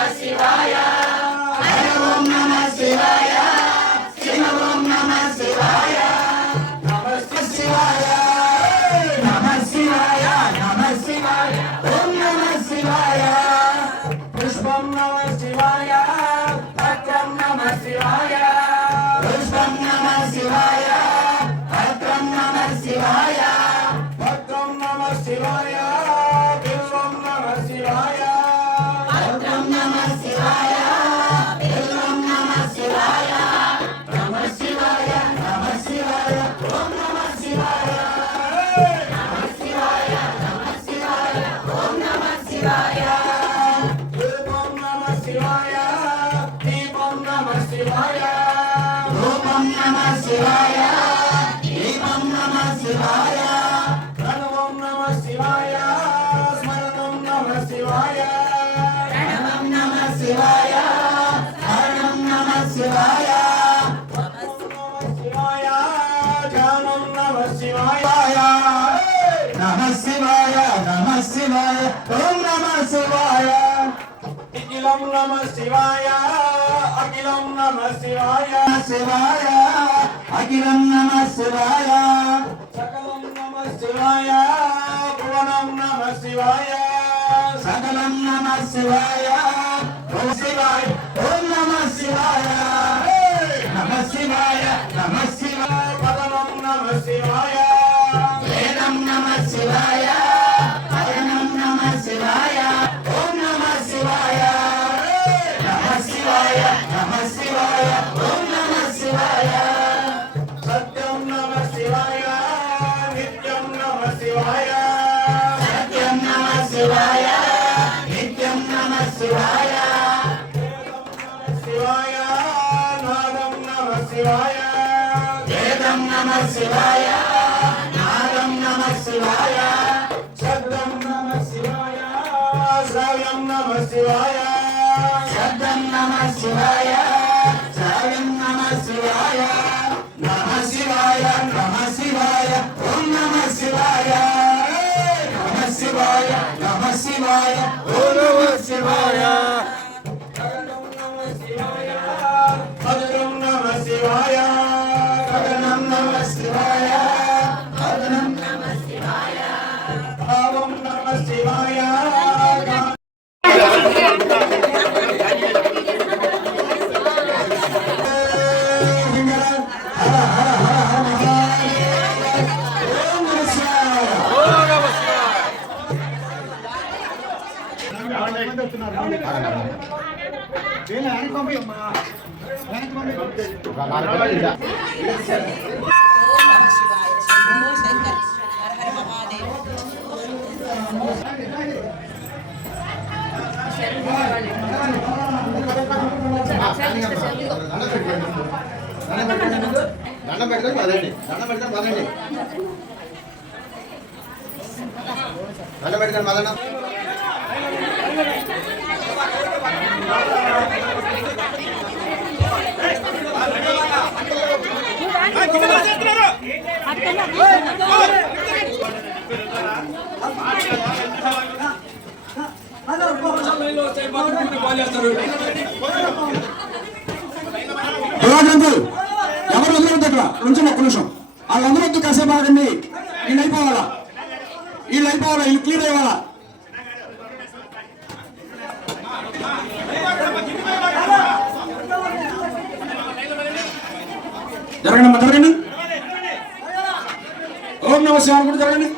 నమ శివాయ. శివ ఓం శివాయ ధ్యానం నమ శివాయ నమ శివాయ నమ శివాయ ఓం నమ శివాయ. అఖిలం నమ శివాయ అఖిలం నమ శివాయ. శివాయ అఖిలం నమ శివాయ. సకలం నమ శివాయ భువనం నమ శివాయ. సకలం నమ శివాయ ఓం శివాయ ఓం నమ శివాయ. శివాయ నాదం నమ శివాయ శబ్దం నమ శివాయ శ్రవ్యం నమ శివాయ. శబ్దం నమ శివాయ శ్రవ్యం నమ శివాయ నమ శివాయ నమ శివాయ ఓం నమ శివాయ. నమ శివాయ నమ శివాయ ఓం నమ శివాయ. భావం నమ శివాయ ఓం నమ శివాయ ఓం నమ శివాయ శంభో శంకర్ హర హర మహాదేవ్ దండం పెడతాం పదండి దండం పెడతాం పదండి దండం పెడతాం పదండి అక్కడ ఎవరు వదిలేదు అక్కడ కొంచెం ఒక్క నిమిషం. వాళ్ళందరూ వద్దు కాసేపు ఆగండి. వీళ్ళు అయిపోవాలా వీళ్ళు అయిపోవాలా వీళ్ళు క్లియర్ అయ్యాలా? జరగండి అమ్మా జరగండి. ఓం నమ శివాయ కూడా జరగండి.